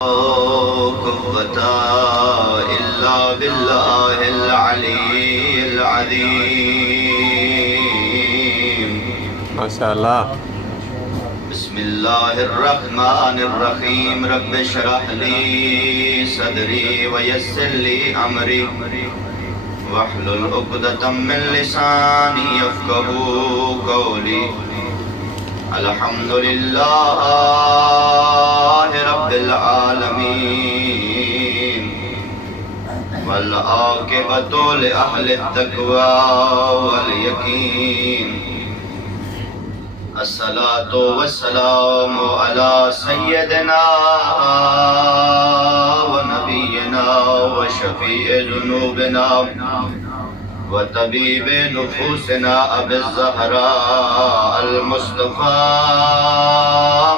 قوة إلا بالله العلي العظيم. ما شاء الله. بسم الله الرحمن الرحيم. رب اشرح لي صدري ويسر لي أمري واحلل عقدة من لساني يفقهوا قولي. الحمد لله رب العالمين والعاقبة لأهل التقوى واليقين. الصلاة والسلام على سيدنا ونبينا وشفيع ذنوبنا وطبيب نفوسنا أبي الزهراء المصطفى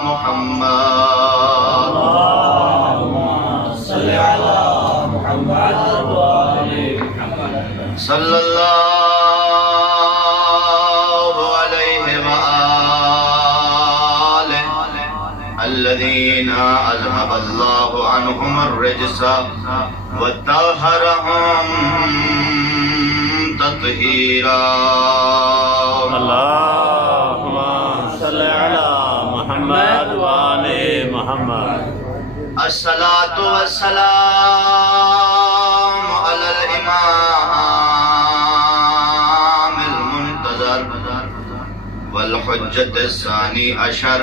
محمد. اللهم صل على محمد وآل محمد. صلى الله عليه وآله الذين أذهب الله عنهم الرجس وطهرهم تطهيرا. اللهم صل على محمد وآل محمد. الصلاة والسلام على الإمام المنتظر والحجة الثاني عشر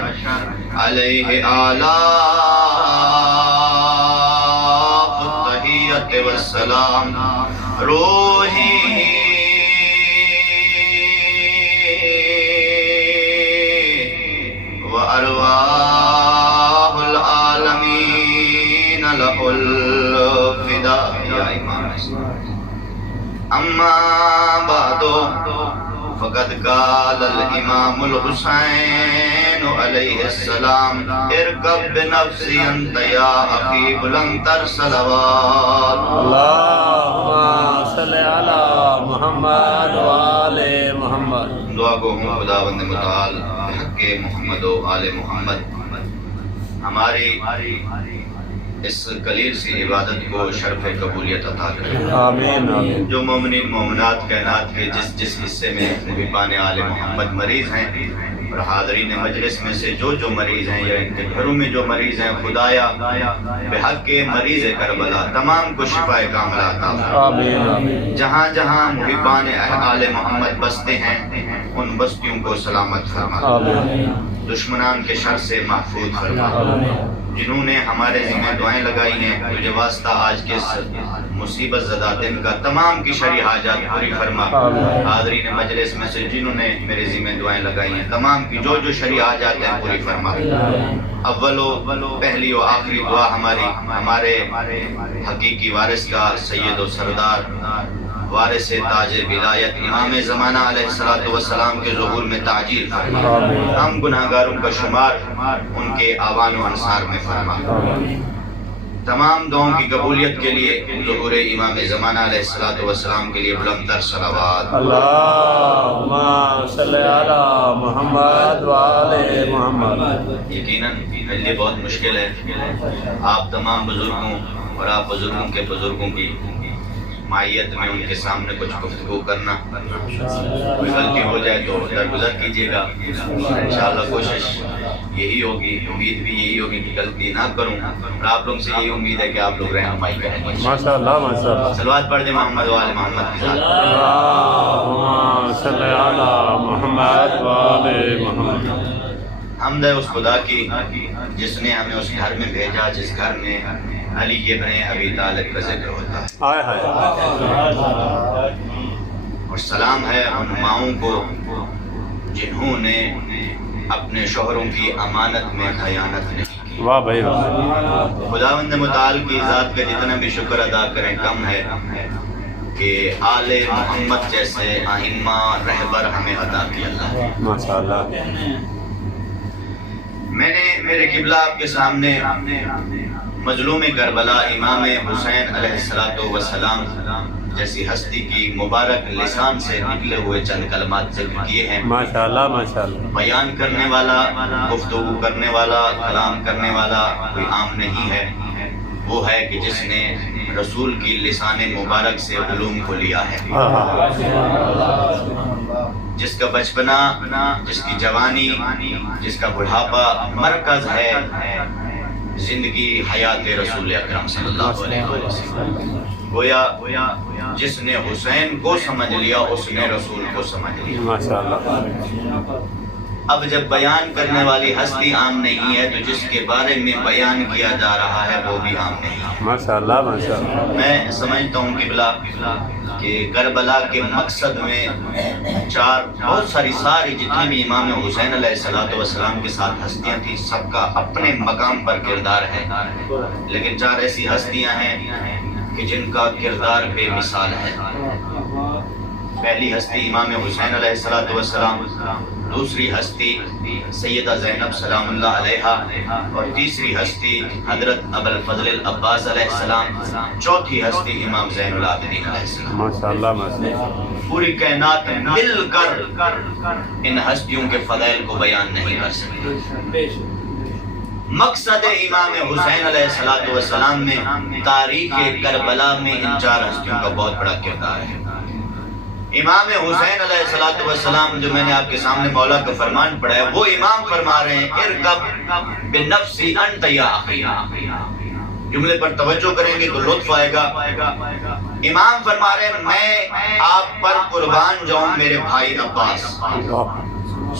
عليه آلاف التحية والسلام. روحي وأرواح العالمين له الفداء يا إمام الإسلام. أما بعد فقد قال الإمام الحسين عليه السلام اركب بنفسي أنت يا أخي بلندر صلوات. اللهم صل على محمد وآل محمد. دعا گو ہوں خداوند متعال بحق محمد و آل محمد ہماری اس قلیل سی عبادت کو شرف قبولیت عطا کرے. آمین آمین. جو مومنین مومنات کائنات کے جس حصے میں محبان آل محمد مریض ہیں اور حاضرین مجلس میں سے جو مریض ہیں یا ان کے گھروں میں جو مریض ہیں خدایا بحق مریض کربلا تمام کو شفا کاملہ عطا فرما. آمین آمین. جہاں جہاں محبان آل محمد بستے ہیں ان بستیوں کو سلامت فرما. آمین. دشمنان کے شر سے محفوظ فرما. جنہوں نے ہمارے ذمہ دعائیں لگائی ہیں تجھے واسطہ آج کے اس مصیبت زدہ دن کا تمام کی شرعی حاجات پوری فرما. حاضرین مجلس میں سے جنہوں نے میرے ذمہ دعائیں لگائی ہیں تمام کی جو شرعی حاجات ہیں پوری فرما. اول و پہلی و آخری دعا ہمارے حقیقی وارث کا سید و سردار وارث تاج ولایت امام زمانہ علیہ السلام کے ظہور میں تعجیل فرما. ہم گناہگاروں کا شمار ان کے آوان و انصار میں فرما. تمام دعاؤں کی قبولیت کے لیے ظہور امام زمانہ علیہ السلام کے لیے بلند تر صلوات. اللهم صل على محمد وآل محمد. یقیناً یہ بہت مشکل ہے آپ تمام بزرگوں اور آپ بزرگوں کے بزرگوں کی معیت میں ان کے سامنے کچھ گفتگو کرنا. کوئی غلطی ہو جائے تو درگزر کیجیے گا. انشاءاللہ کوشش یہی ہوگی, امید بھی یہی ہوگی کہ غلطی نہ کروں اور آپ لوگ سے یہی امید ہے کہ آپ لوگ رہنمائی کریں. ماشاءاللہ ماشاءاللہ. صلوات پڑھ دیں محمد و آل محمد کی ذات. اللهم صل على محمد وآل محمد. حمد ہے اس خدا کی جس نے ہمیں اس گھر میں بھیجا جس گھر میں علی ابن ابی طالب کا ذکر ہوتا ہے. ہائے ہائے. اور سلام ہے ان ماؤں کو جنہوں نے اپنے شوہروں کی امانت میں خیانت نہیں کی. واہ بھائی واہ. خداوند متعال کی ذات کا جتنا بھی شکر ادا کریں کم ہے کہ آل محمد جیسے ائمہ رہبر ہمیں عطا کی اللہ. ماشاءاللہ. میں نے میرے قبلہ آپ کے سامنے مظلوم کربلا امام حسین علیہ السلام جیسی ہستی کی مبارک لسان سے نکلے ہوئے چند کلمات ذکر کیے ہیں۔ ماشاءاللہ ماشاءاللہ۔ بیان کرنے والا، گفتگو کرنے والا، کلام کرنے والا کوئی عام نہیں ہے، وہ ہے کہ جس نے رسول کی لسان مبارک سے علوم کو لیا ہے، جس کا بچپنا، جس کی جوانی، جس کا بڑھاپا مرکز ہے زندگی حیات رسول اکرم صلی اللہ علیہ وسلم۔ گویا جس نے حسین کو سمجھ لیا اس نے رسول کو سمجھ لیا۔ ماشاءاللہ۔ اب جب بیان کرنے والی ہستی عام نہیں ہے تو جس کے بارے میں بیان کیا جا رہا ہے وہ بھی عام نہیں ہے۔ ماشاءاللہ ماشاءاللہ۔ میں سمجھتا ہوں قبلہ کہ کربلا کے مقصد میں بہت ساری جتنے بھی امام حسین علیہ السلام کے ساتھ ہستیاں تھیں، سب کا اپنے مقام پر کردار ہے، لیکن 4 ایسی ہستیاں ہیں کہ جن کا کردار بے مثال ہے۔ پہلی ہستی امام حسین علیہ السلام، دوسری ہستی سیدہ زینب سلام اللہ علیہا، اور تیسری ہستی حضرت ابوالفضل العباس علیہ السلام، چوتھی ہستی امام زین العابدین علیہ السلام۔ ماشاءاللہ ماشاءاللہ۔ پوری کائنات مل کر ان ہستیوں کے فضائل کو بیان نہیں کر سکتی۔ مقصد امام حسین علیہ السلام میں تاریخ کربلا میں ان 4 ہستیوں کا بہت بڑا کردار ہے۔ امام حسین علیہ السلام جو میں نے آپ کے سامنے مولا کا فرمان پڑھا ہے، وہ امام فرما رہے ہیں ارکب بنفسی انت یا اخی۔ جملے پر توجہ کریں گے تو لطف آئے گا۔ امام فرما رہے ہیں میں آپ پر قربان جاؤں میرے بھائی عباس۔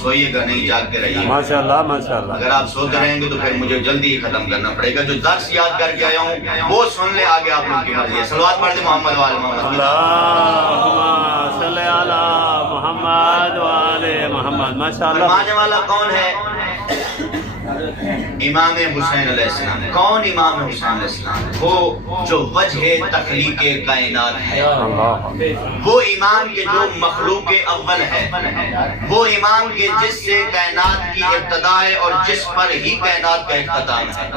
سوئیے گا نہیں، جاگ کے رہیے۔ ماشاءاللہ ماشاءاللہ۔ اگر آپ سوتے رہیں گے تو پھر مجھے جلدی ہی ختم کرنا پڑے گا۔ جو درس یاد کر کے آیا ہوں وہ سن لے، آگے آپ لوگ کی مرضی ہے۔ صلوات پڑھ دیں محمد وآل محمد۔ اللہم صلی علی محمد وآل محمد۔ ماشاءاللہ۔ فرمانے والا کون ہے؟ امام حسین علیہ السلام۔ کون امام حسین علیہ السلام؟ وہ جو وجہ تخلیق کائنات ہے، وہ امام کے جو مخلوق اول ہے، وہ امام کے جس سے کائنات کی ابتدا ہے اور جس پر ہی کائنات کا اختتام ہے،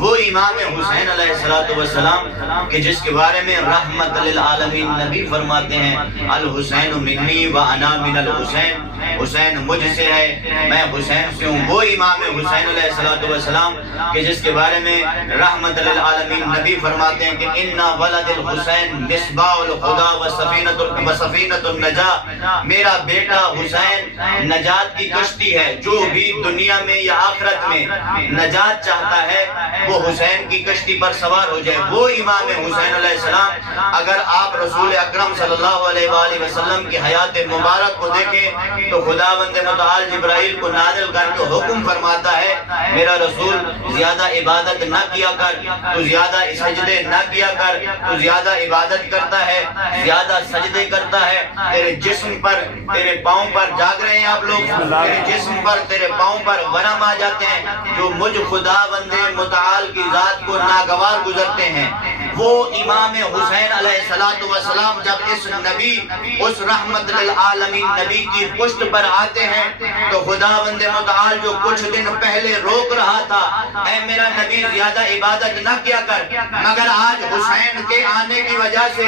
وہ امام حسین علیہ السلام کہ جس کے بارے میں رحمت للعالمین نبی فرماتے ہیں الحسین منی وانا من الحسین، حسین مجھ سے ہے میں حسین سے ہوں۔ وہ امام حسین علیہ السلام کہ جس کے بارے میں رحمت للعالمین نبی فرماتے ہیں کہ ان ولد الحسین مصباح الخدا وسفینۃ النجاہ، میرا بیٹا حسین نجات کی کشتی ہے۔ جو بھی دنیا میں یا آخرت میں نجات چاہتا ہے وہ حسین کی کشتی پر سوار ہو جائے۔ وہ امام حسین علیہ السلام اگر آپ رسول اکرم صلی اللہ علیہ وآلہ وسلم کی حیات مبارک کو دیکھیں تو خداوند متعال جبرائیل کو نازل کر کے حکم فرماتا ہے میرا رسول زیادہ عبادت نہ کیا کر، تو زیادہ سجدے نہ کیا کر، تو زیادہ عبادت کرتا ہے، زیادہ سجدے کرتا ہے، تیرے جسم پر تیرے پاؤں پر جاگ رہے ہیں آپ لوگ، تیرے جسم پر تیرے پاؤں پر ورم آ جاتے ہیں جو مجھ خداوند متعال کی ذات کو ناگوار گزرتے ہیں۔ وہ امام حسین علیہ السلام جب اس نبی اس رحمت للعالمین نبی کی پشت پر آتے ہیں تو خداوند متعال جو کچھ دن پہلے روک رہا تھا اے میرا نبی زیادہ عبادت نہ کیا کر، مگر آج حسین کے آنے کی وجہ سے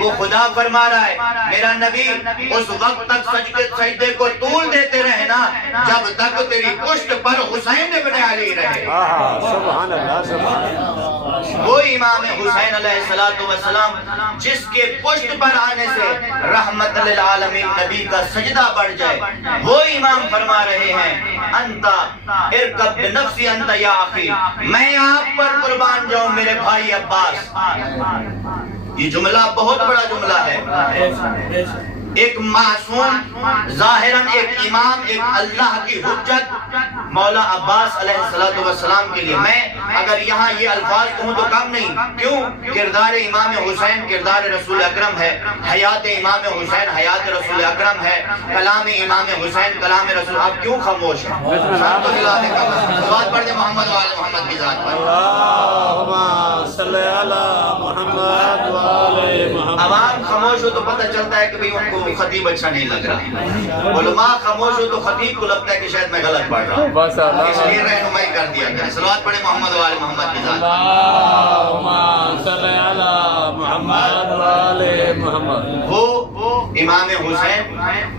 وہ خدا فرما رہا ہے میرا نبی اس وقت تک سجدے کو طول دیتے رہنا جب تک تیری پشت پر حسین ابن علی رہے۔ سبحان اللہ سبحان اللہ۔ وہ امام حسین علیہ السلام جس کے پشت پر آنے سے رحمت للعالمین نبی کا سجدہ بڑھ جائے، وہ امام فرما رہے ہیں انتا ارکب بنفسی انتا یا اخی، میں آپ پر قربان جاؤں میرے بھائی عباس۔ یہ جملہ بہت بڑا جملہ ہے۔ ایک معصوم ظاہراً ایک امام، ایک اللہ کی حجت مولا عباس علیہ السلام کے لیے میں اگر یہاں یہ الفاظ کہوں تو کم نہیں، کیوں؟ کردار امام حسین کردار رسول اکرم ہے، حیات امام حسین حیات رسول اکرم ہے، کلام امام حسین کلام رسول، آپ کیوں خاموش ہیں؟ بات پڑھ دیں محمد وآل محمد کی ذات پر۔ اللہم صلی علی محمد وآل محمد۔ عوام خاموش ہو تو پتہ چلتا ہے کہ بھئی ان کو خطیب اچھا نہیں لگ رہا، علماء خاموش ہو تو خطیب کو لگتا ہے کہ شاید میں غلط پڑھ رہا ہوں، اس لیے رہنمائی کر دیا کریں۔ صلوات پڑھیں محمد وآل محمد کی ذات پر۔ اللہم صلی علی محمد وہ امام حسین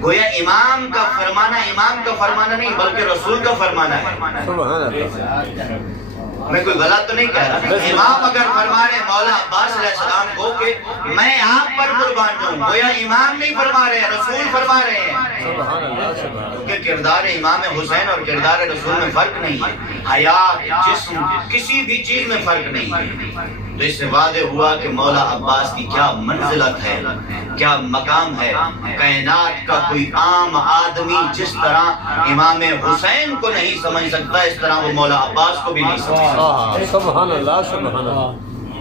گویا امام کا فرمانا نہیں بلکہ رسول کا فرمانا ہے. میں کوئی غلط تو نہیں کہہ رہا. امام اگر فرما رہے مولا عباس علیہ السلام کو کہ میں آپ پر قربان جاؤں، گویا امام نہیں فرما رہے ہیں، رسول فرما رہے ہیں. کیونکہ کردار امام حسین اور کردار رسول میں فرق نہیں ہے، حیات، جسم، کسی بھی چیز میں فرق نہیں ہے. تو اس سے واضح ہوا کہ مولا عباس کی کیا منزلت ہے، کیا مقام ہے. کائنات کا کوئی عام آدمی جس طرح امام حسین کو نہیں سمجھ سکتا، اس طرح وہ مولا عباس کو بھی نہیں سمجھ سکتا. سبحان اللہ سبحان اللہ.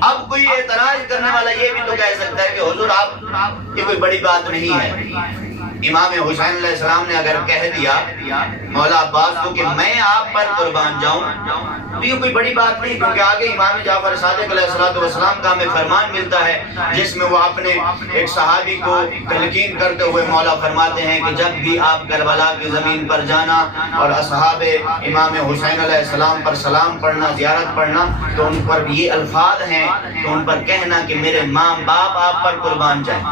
اب کوئی اعتراض کرنے والا یہ بھی تو کہہ سکتا ہے کہ حضور آپ یہ کوئی بڑی بات نہیں ہے. امام حسین علیہ السلام نے اگر کہہ دیا مولا عباس کو کہ میں آپ پر قربان جاؤں تو یہ کوئی بڑی بات نہیں، کیونکہ آگے امام جعفر صادق علیہ السلام کا ہمیں فرمان ملتا ہے جس میں وہ اپنے ایک صحابی کو تلقین کرتے ہوئے مولا فرماتے ہیں کہ جب بھی آپ کربلا کی زمین پر جانا اور اصحاب امام حسین علیہ السلام پر سلام پڑھنا، زیارت پڑھنا، تو ان پر یہ الفاظ ہیں تو ان پر کہنا کہ میرے ماں باپ آپ پر قربان جائیں.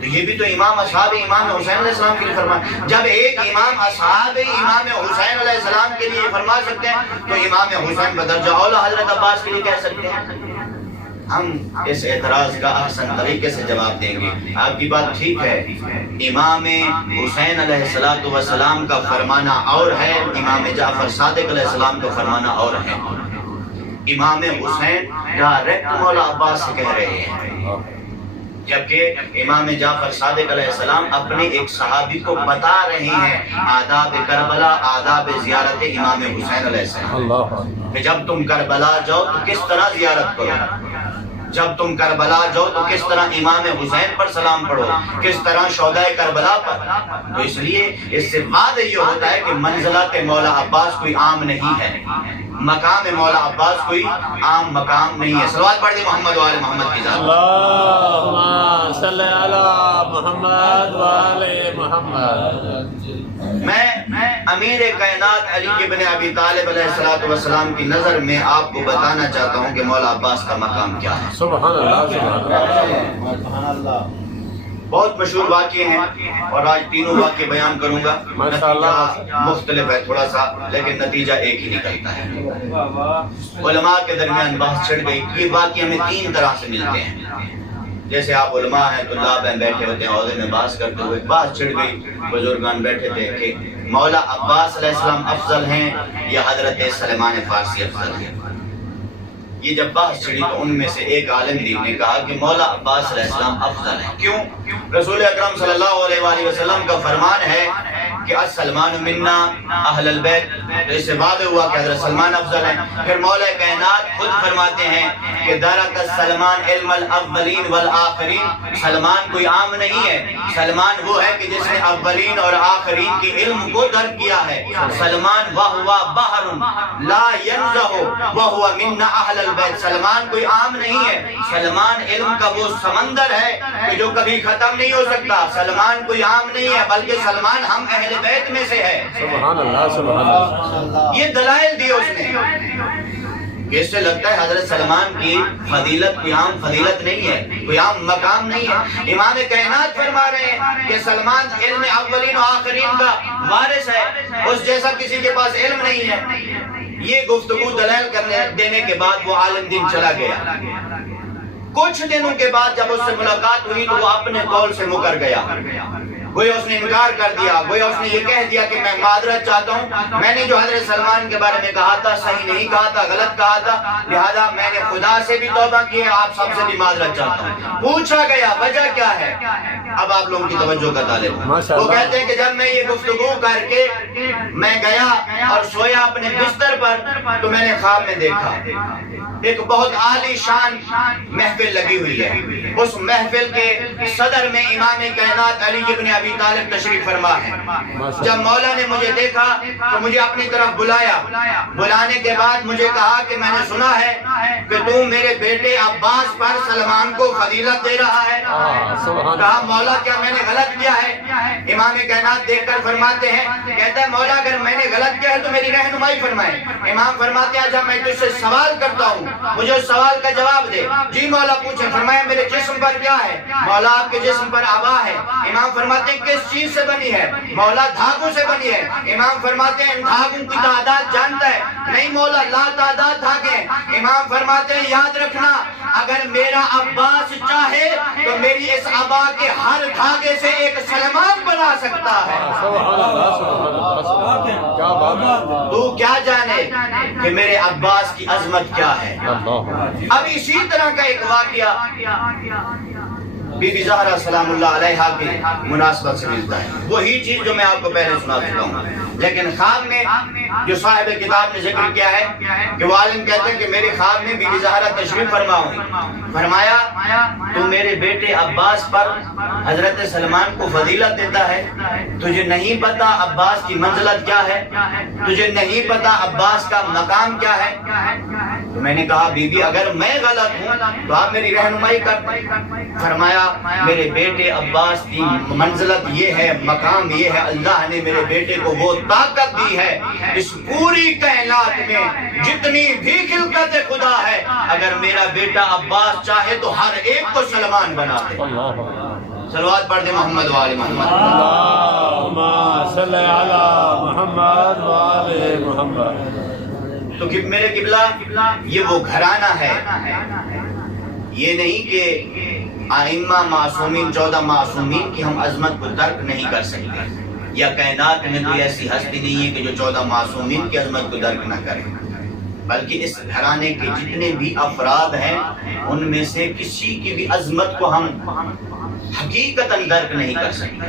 تو یہ بھی تو امام اصحاب امام حسین علیہ السلام کے لیے فرمایا. جب ایک امام اصحاب امام حسین علیہ السلام کے لیے فرما سکتے ہیں تو امام حسین بدرجہ اولا حضرت عباس کے لیے کہہ سکتے ہیں. ہم اس اعتراض کا احسن طریقے سے جواب دیں گے. آپ کی بات ٹھیک ہے، امام حسین علیہ السلام کا فرمانا اور ہے، امام جعفر صادق علیہ السلام کا فرمانا اور ہے. امام حسین ڈائریکٹ مولا عباس سے کہہ رہے ہیں، جبکہ امام جعفر صادق علیہ السلام اپنے ایک صحابی کو بتا رہے ہیں آداب کربلا، آداب زیارت امام حسین علیہ السلام، کہ جب تم کربلا جاؤ تو کس طرح زیارت کرو، جب تم کربلا جاؤ تو کس طرح امام حسین پر سلام پڑھو، کس طرح شہدائے کربلا پر. تو اس لیے اس سے واضح یہ ہوتا ہے کہ منزلت مولا عباس کوئی عام نہیں ہے، مقام مولا عباس کوئی عام مقام نہیں ہے. صلوات پڑھ دیں محمد و آل محمد کی ذات. اللہم صلی علی محمد و آل محمد. میں امیر کائنات علی ابن ابی طالب علیہ السلام کی نظر میں آپ کو بتانا چاہتا ہوں کہ مولا عباس کا مقام کیا ہے. سبحان اللہ سبحان اللہ. بہت مشہور واقعے ہیں اور آج تینوں واقعے بیان کروں گا. نتیجہ مختلف ہے تھوڑا سا، لیکن نتیجہ ایک ہی نکلتا ہے. علماء کے درمیان بحث چھڑ گئی. یہ واقعے ہمیں تین طرح سے ملتے ہیں. جیسے آپ علماء ہیں، طلاب ہیں، بیٹھے ہوتے ہیں عہدے میں بحث کرتے ہوئے، بحث چھڑ گئی. بزرگان بیٹھے تھے کہ مولا عباس علیہ السلام افضل ہیں یا حضرت سلیمان فارسی افضل ہیں. یہ جب بحث چھڑی تو ان میں سے ایک عالم دین نے کہا کہ مولا عباس علیہ السلام افضل ہیں. کیوں؟ رسول اکرم صلی اللہ علیہ وآلہ وسلم کا فرمان ہے کہ السلمان منا اہل البیت. اس سے واضح ہوا کہ حضرت سلمان افضل ہیں. پھر مولا کائنات خود فرماتے ہیں کہ درک سلمان علم الاولین والآخرین. سلمان کوئی عام نہیں ہے، سلمان وہ ہے کہ جس نے اولین اور آخرین کی علم کو درک کیا ہے. سلمان وہو بحر لا ینزہ وہو منا اہل البیت. سلمان کوئی عام نہیں ہے، سلمان علم کا وہ سمندر ہے کہ جو کبھی ختم نہیں ہو سکتا. سلمان کوئی عام نہیں ہے بلکہ سلمان ہم اہل بیت میں سے ہے. سبحان اللہ سبحان اللہ. یہ دلائل دی اس نے. اس سے لگتا ہے حضرت سلمان کی فضیلت کوئی عام فضیلت نہیں ہے، کوئی عام مقام نہیں ہے. امام کائنات فرما رہے ہیں کہ سلمان علم اولین و آخرین کا وارث ہے، اس جیسا کسی کے پاس علم نہیں ہے. یہ گفتگو دلائل دینے کے بعد وہ عالم دین چلا گیا. کچھ دنوں کے بعد جب اس سے ملاقات ہوئی تو وہ اپنے قول سے مکر گیا. گویا اس نے انکار کر دیا، گویا اس نے یہ کہہ دیا کہ میں معذرت چاہتا ہوں، میں نے جو حضرت سلمان کے بارے میں کہا تھا صحیح نہیں کہا تھا، غلط کہا تھا، لہذا میں نے خدا سے بھی توبہ کی ہے، آپ سب سے بھی معذرت چاہتا ہوں. پوچھا گیا وجہ کیا ہے؟ اب آپ لوگوں کی توجہ کا طالب. وہ کہتے ہیں کہ جب میں یہ گفتگو کر کے میں گیا اور سویا اپنے بستر پر تو میں نے خواب میں دیکھا ایک بہت عالی شان محفل لگی ہوئی ہے. اس محفل کے صدر میں امام کائنات علی ابن ابی ابی طالب تشریف فرما ہے۔ جب مولا نے مجھے دیکھا تو مجھے اپنی طرف بلایا، بلانے کے بعد مجھے کہا کہ میں نے سنا ہے کہ تو میرے بیٹے عباس پر سلمان کو فضیلت دے رہا ہے۔ کہا مولا کیا میں نے غلط کیا ہے؟ امام کائنات دیکھ کر فرماتے ہیں، کہتا ہے مولا اگر میں نے غلط کیا ہے تو میری رہنمائی فرمائے۔ امام فرماتے ہیں اچھا میں تجھ سے سوال کرتا ہوں، مجھے اس سوال کا جواب دے۔ جی مولا پوچھیں۔ فرمایا میرے جسم پر کیا ہے؟ مولا آپ کے جسم پر عبا ہے۔ امام فرماتے ہیں کس چیز سے بنی ہے؟ مولا دھاگوں سے بنی ہے۔ امام فرماتے ہیں ان دھاگوں کی تعداد جانتا ہے؟ نہیں مولا لا تعداد دھاگے ہیں۔ امام فرماتے ہیں یاد رکھنا اگر میرا عباس چاہے تو میری اس عبا کے ہر دھاگے سے ایک سلمان بنا سکتا ہے۔ کیا بات ہے، تو کیا جانے کہ میرے عباس کی عظمت کیا ہے۔ اب اسی طرح کا ایک واقعہ بی بی زہرا سلام اللہ علیہا کی مناسبت سے ملتا ہے، وہی چیز جو میں آپ کو پہلے سنا چکا ہوں، لیکن خواب میں جو صاحب کتاب نے ذکر کیا ہے کہ وہ عالم کہتے ہیں کہ میرے خواب میں بی بی زہرا تشریف فرما ہوئی، فرمایا تو میرے بیٹے عباس پر حضرت سلمان کو فضیلت دیتا ہے، تجھے نہیں پتا عباس کی منزلت کیا ہے، تجھے نہیں پتا عباس کا مقام کیا ہے۔ تو میں نے کہا بی بی اگر میں غلط ہوں تو آپ میری رہنمائی کر۔ فرمایا میرے بیٹے عباس کی منزلت یہ ہے، مقام یہ ہے، اللہ نے میرے بیٹے کو وہ طاقت دی ہے، اس پوری کائنات میں جتنی بھی خلقت خدا ہے اگر میرا بیٹا عباس چاہے تو ہر ایک کو سلمان بنا دے۔ صلوات پڑھ دے محمد و آل محمد۔ اللہم صلی علی محمد و آل محمد۔ تو میرے قبلہ یہ وہ گھرانہ ہے، یہ نہیں کہ ائمہ معصومین 14 معصومین کی ہم عظمت کو درک نہیں کر سکتے، یا کائنات میں کوئی ایسی ہستی نہیں ہے کہ جو 14 معصومین کی عظمت کو درک نہ کرے، بلکہ اس گھرانے کے جتنے بھی افراد ہیں ان میں سے کسی کی بھی عظمت کو ہم حقیقتاً درک نہیں کر سکتے،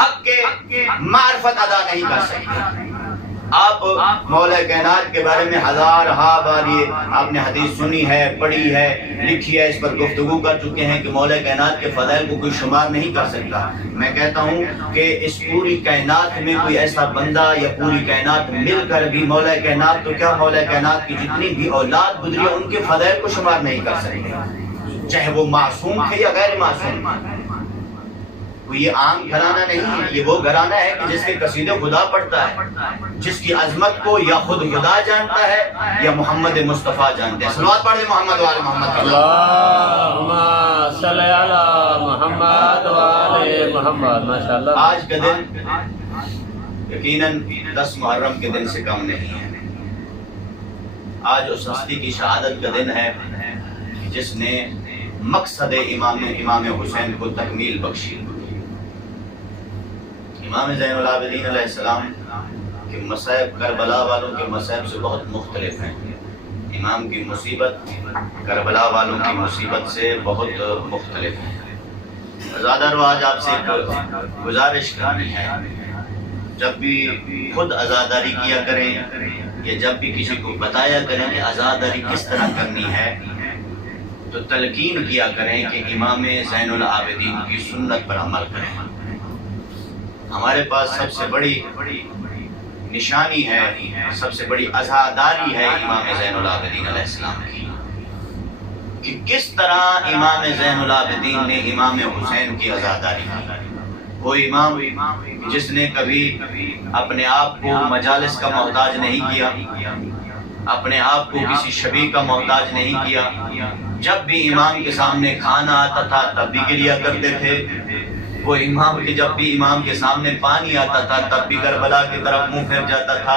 حق کے معرفت ادا نہیں کر سکتے۔ آپ مولا کائنات کے بارے میں ہزارہا بار یہ آپ نے حدیث سنی ہے، پڑھی ہے، لکھی ہے، اس پر گفتگو کر چکے ہیں کہ مولا کائنات کے فضائل کو کوئی شمار نہیں کر سکتا۔ میں کہتا ہوں کہ اس پوری کائنات میں کوئی ایسا بندہ یا پوری کائنات مل کر بھی مولا کائنات تو کیا مولا کائنات کی جتنی بھی اولاد گزری ان کے فضائل کو شمار نہیں کر سکتے، چاہے وہ معصوم تھے یا غیر معصوم۔ یہ عام گھرانہ نہیں ہے، یہ وہ گھرانہ ہے کہ جس کے قصیدے خدا پڑھتا ہے، جس کی عظمت کو یا خود خدا جانتا ہے یا محمد مصطفیٰ جانتے ہیں۔ صلوات پڑھ دیں محمد و آل محمد۔ اللہم صلی علی محمد و آل محمد۔ ماشاءاللہ آج کا دن یقیناً 10 محرم کے دن سے کم نہیں ہے۔ آج اس ہستی کی شہادت کا دن ہے جس نے مقصد امام حسین کو تکمیل بخشی۔ امام زین العابدین علیہ السلام کے مصائب کربلا والوں کے مصائب سے بہت مختلف ہیں۔ امام کی مصیبت کربلا والوں کی مصیبت سے بہت مختلف ہے۔ زیادہ رو آج آپ سے ایک گزارش کرنی ہے، جب بھی خود عزاداری کیا کریں یا جب بھی کسی کو بتایا کریں کہ عزاداری کس طرح کرنی ہے تو تلقین کیا کریں کہ امام زین العابدین کی سنت پر عمل کریں۔ ہمارے پاس سب سے بڑی نشانی ہے، سب سے بڑی عزاداری ہے امام زین العابدین علیہ السلام کی، کہ کس طرح امام زین العابدین نے امام حسین کی عزاداری کی۔ وہ امام جس نے کبھی اپنے آپ کو مجالس کا محتاج نہیں کیا، اپنے آپ کو کسی شبیہ کا محتاج نہیں کیا، جب بھی امام کے سامنے کھانا آتا تھا تب بھی گریا کرتے تھے، وہ امام کے جب بھی امام کے سامنے پانی آتا تھا تب بھی کربلا کی طرف منہ پھیر جاتا تھا۔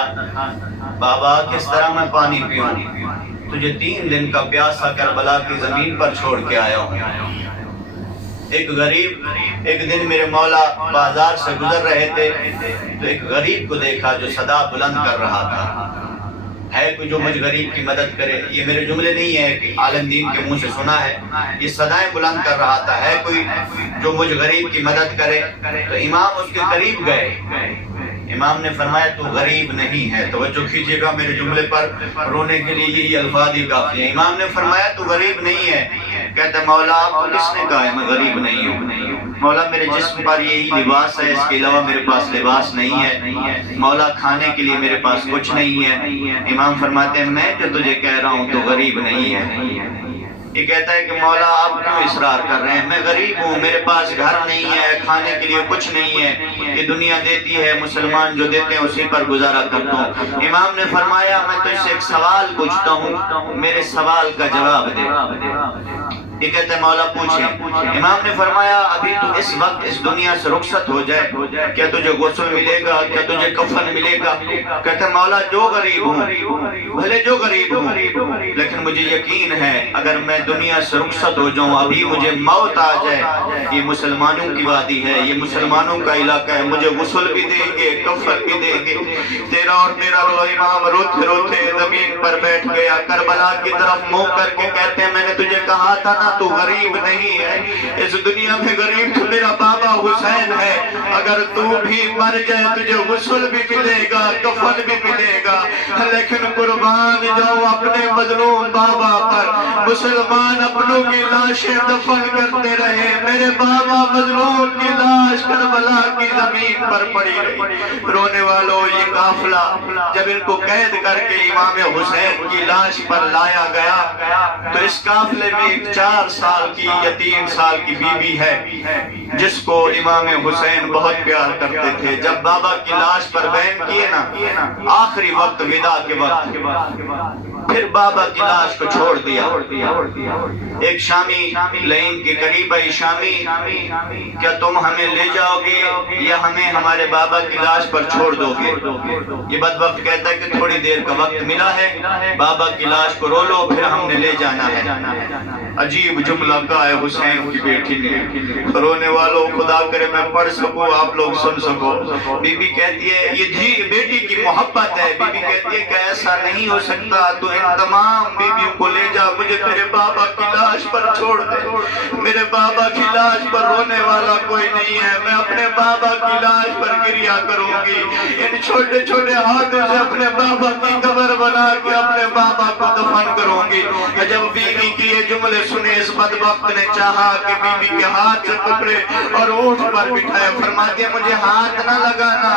بابا کس طرح میں پانی پیوں، تجھے 3 دن کا پیاسا کربلا کی زمین پر چھوڑ کے آیا ہوں۔ ایک غریب ایک دن میرے مولا بازار سے گزر رہے تھے تو ایک غریب کو دیکھا جو صدا بلند کر رہا تھا، ہے کوئی جو مجھ غریب کی مدد کرے۔ یہ میرے جملے نہیں ہے کہ عالم دین کے منہ سے سنا ہے، یہ صدائیں بلند کر رہا تھا، ہے کوئی جو مجھ غریب کی مدد کرے۔ تو امام اس کے قریب گئے، امام نے فرمایا تو غریب نہیں ہے. توجہ کیجئے گا میرے جملے پر, رونے کے لیے یہی الفاظ ہی کافی ہیں. امام نے فرمایا تو غریب نہیں ہے. کہتا مولا آپ کو کس نے کہا ہے میں غریب نہیں ہوں؟ مولا میرے جسم پر یہی لباس ہے, اس کے علاوہ میرے پاس لباس نہیں ہے. مولا کھانے کے لیے میرے پاس کچھ نہیں ہے. امام فرماتے ہیں میں جو تجھے کہہ رہا ہوں تو غریب نہیں ہے. یہ کہتا ہے کہ مولا آپ کیوں اصرار کر رہے ہیں؟ میں غریب ہوں, میرے پاس گھر نہیں ہے, کھانے کے لیے کچھ نہیں ہے, یہ دنیا دیتی ہے, مسلمان جو دیتے ہیں اسی پر گزارا کرتا ہوں. امام نے فرمایا میں تجھ سے ایک سوال پوچھتا ہوں, میرے سوال کا جواب دے. یہ کہتا ہے مولا پوچھیں. امام نے فرمایا ابھی تو اس وقت اس دنیا سے رخصت ہو جائے, کیا تجھے غسل ملے گا, کیا تجھے کفن ملے گا؟ کہتا ہے مولا جو غریب ہوں, بھلے جو غریب ہوں, لیکن مجھے یقین ہے اگر میں دنیا سے رخصت ہو جاؤں, ابھی مجھے موت آ جائے, یہ مسلمانوں کی وادی ہے, یہ مسلمانوں کا علاقہ ہے, مجھے غسل بھی دیں گے, کفن بھی دیں گے. تیرا اور میرا امام روتے روتے زمین پر بیٹھ گیا, کربلا کی طرف منہ کر کے کہتے ہیں میں نے تجھے کہا تھا نا تو غریب نہیں ہے, اس دنیا میں غریب تو میرا بابا حسین ہے. اگر تو بھی مر جائے تجھے غسل بھی ملے گا, کفن بھی ملے گا, لیکن قربان جاؤ اپنے مظلوم بابا پر. مسلمان اپنوں کی لاشیں دفن کرتے رہے, میرے بابا مظلوم کی لاش کربلا کی زمین پر پڑی رہی. رونے والوں یہ قافلہ جب ان کو قید کر کے امام حسین کی لاش پر لایا گیا تو اس قافلے میں ایک 4 سال کی یا 3 سال کی بی بی ہے جس کو امام حسین بہت پیار کرتے تھے. جب بابا کی لاش پر بیعت کیے نا آخری وقت ودا کے وقت, پھر بابا کی لاش کو چھوڑ دیا. ایک شامی لائن کے قریب آئی, شامی کیا تم ہمیں لے جاؤ گے یا ہمیں ہمارے بابا کی لاش پر چھوڑ دو گے؟ یہ بدبخت کہتا ہے کہ تھوڑی دیر کا وقت ملا ہے, بابا کی لاش کو رو لو پھر ہم نے لے جانا ہے. عجیب جملہ کہا ہے حسین کی بیٹی نے. رونے والوں خدا کرے میں پڑھ سکوں آپ لوگ سن سکو. بی بی کہتی ہے یہ بیٹی کی محبت ہے. بی بی کہتی ہے کہ ایسا نہیں ہو سکتا, تو ان تمام بیویوں کو لے جا, مجھے تیرے بابا کی لاش پر چھوڑ دے. میرے بابا کی لاش پر رونے والا کوئی نہیں ہے, میں اپنے بابا کی لاش پر گریا کروں گی. ان چھوٹے چھوٹے ہاتھوں سے اپنے بابا کی قبر بنا کے اپنے بابا کو دفن کروں گی. جب بیوی کی یہ جملے سنے اس بدبخت نے چاہا کہ بیوی کے ہاتھ سے پکڑے اور اونٹ پر بٹھائے. فرماتے ہیں مجھے ہاتھ نہ لگانا,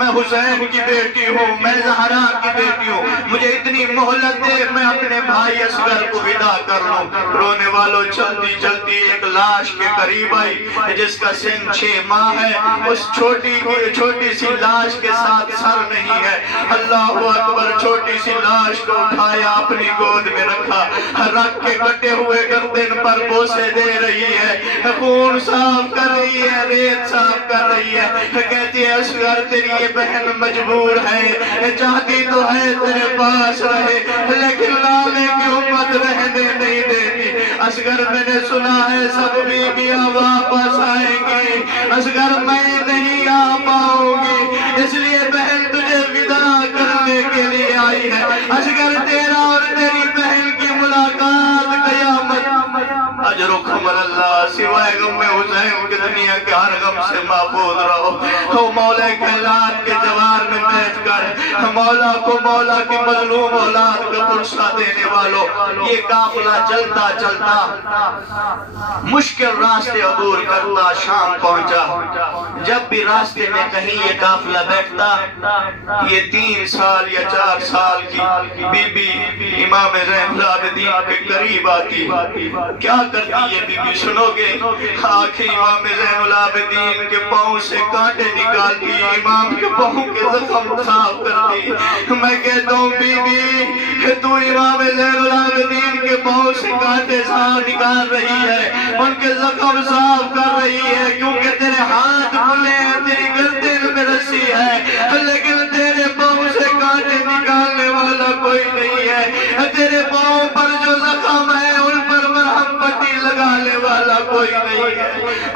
میں حسین کی بیٹی ہوں, میں زہرا کی بیٹی ہوں, مجھے اتنی مہلت دے میں اپنے بھائی اصغر کو ودا کر لوں. رونے والوں چلتی چلتی ایک لاش کے قریب آئی جس کا سن 6 ماہ ہے. اس چھوٹی سی لاش کے ساتھ سر نہیں ہے. اللہ اکبر. چھوٹی سی لاش کو اٹھایا, اپنی گود میں رکھا, رکھ کے کٹے ہوئے گردن پر بوسے دے رہی ہے, خون صاف کر رہی ہے, ریت صاف کر رہی ہے. کہتی ہے اصغر تیری یہ بہن مجبور ہے, چاہتی تو ہے تیرے پاس رہے لیکن لالے کی امت رہنے نہیں دیتی. اصغر میں نے سنا ہے سب بیویاں واپس آئیں گی, اصغر میں نہیں آ پاؤں گی, اس لیے بہن تجھے ودا کرنے کے لیے آئی ہے. اصغر تیرا اور تیری بہن کی ملاقات قیامت. اجرکم اللہ, سوائے غم حسین کی دنیا کے ہر غم سے محفوظ رہو. مولا کائنات کے جوار میں بیٹھ کر مولا کو مولا کی مظلوم اولاد کا پرسہ دینے والوں, یہ قافلہ چلتا چلتا مشکل راستے عبور کرتا شام پہنچا. جب بھی راستے میں کہیں یہ قافلہ بیٹھتا, یہ 3 سال یا 4 سال کی بی بی امام زین العابدین کے قریب آتی. کیا کرتی ہے بی بی سنو گے؟ آنکھیں امام زین العابدین کے پاؤں سے کانٹے نکالتی, امام کے پاؤں کے زخم صاف کرتی. میں کہتا ہوں بی بی تو امام زین العابدین کے پاؤں سے کانٹے صاف نکال رہی ہے, ان کے زخم صاف کر رہی ہے, کیونکہ تیرے ہاتھ کھلے ہیں, تیری گردن میں رسی ہے, لیکن تیرے پاؤں سے کانٹے نکالنے والا کوئی نہیں ہے. تیرے پاؤں پر جو زخم ہے ان پر مرہم پٹی لگانے والا کوئی نہیں ہے.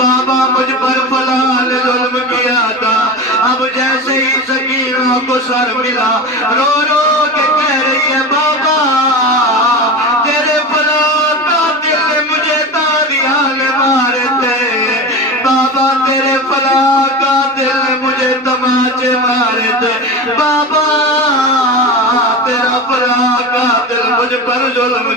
بابا مجھ پر فلاں نے ظلم کیا تھا، اب جیسے ہی سکینہ کو سر ملا رو رو کے کہہ رہی ہے بابا تیرے فلاں قاتل نے مجھے تاریال مارے تھے، بابا تیرے فلاں قاتل نے مجھے تماچے مارے تھے، بابا تیرا فلاں قاتل مجھ پر ظلم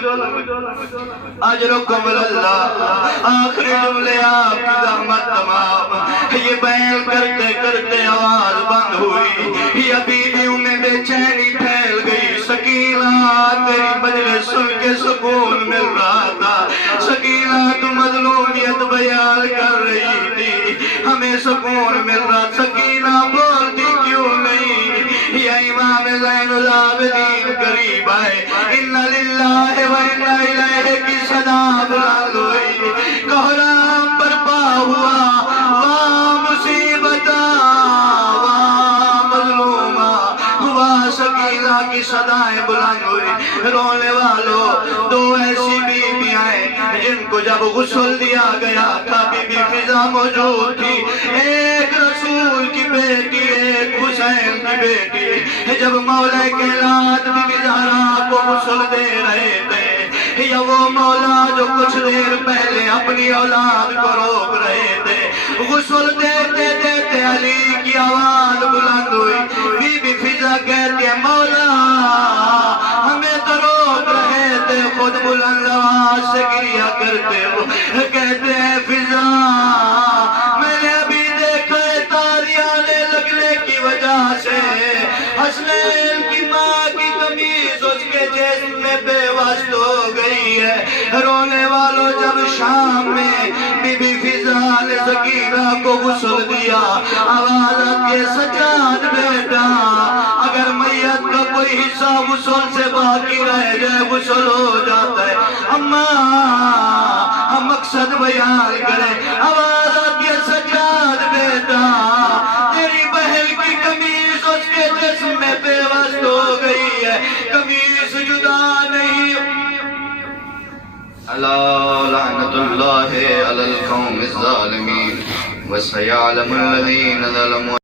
اجرکم اللہ۔ آخری جملے آپ کی زحمت تمام، یہ بیان کرتے کرتے آواز بند ہوئی، یہ بیویوں میں بے چینی پھیل گئی۔ سکینہ تیری مجلس سن کے سکون مل رہا تھا، سکینہ تو مظلومیت بیان کر رہی تھی، ہمیں سکون مل رہا، سکینہ بولتی کیوں نہیں؟ یا امام زین العابدین قریب آئے، اِنَّ لِلَّهِ وَإِنَّ إِلَيْهِ کی صدا بلند ہوئی، کوہرام برپا ہوا، واہ مصیبتہ واہ مظلومہ، واہ سکینہ کی صدائیں بلند ہوئی۔ رونے والوں، دو ایسی بیویاں ہیں جن کو جب غسل دیا گیا تھا بی بی فضا موجود تھی، ایک رسول کی بیٹی ایک حسین کی بیٹی، جب مولا کائنات بی بی زہرا کو غسل دے رہے تھے، یا وہ مولا جو کچھ دیر پہلے اپنی اولاد کو روک رہے تھے، غسل دیتے دیتے علی کی آواز بلند ہوئی، بی بی فضا کہتی ہے مولا ہمیں تو روک رہے تھے، خود بلند آواز سے گریا کرتے ہو، کہتے ہیں فضا میں نے ابھی دیکھا ہے تاریانے لگنے کی وجہ سے حسنین کی ماں کی قمیص اس کے جسم میں بے واسط ہو گئی ہے۔ رونے والوں، جب شام میں بی بی فضا نے سکینہ کو غسل دیا، آواز آتی ہے سجاد بیٹا اگر میت کا کوئی حصہ غسل سے باقی رہ جائے غسل ہو جاتا ہے، اماں ہم مقصد بیان کریں، آواز آتی ہے سجاد بیٹا تیری بہن کی قمیص اس کے جسم میں بے واسط ہو گئی ہے، قمیص جدا نہیں۔ الا لعنت اللہ علی القوم الظالمین وسیعلم الذین ظلموا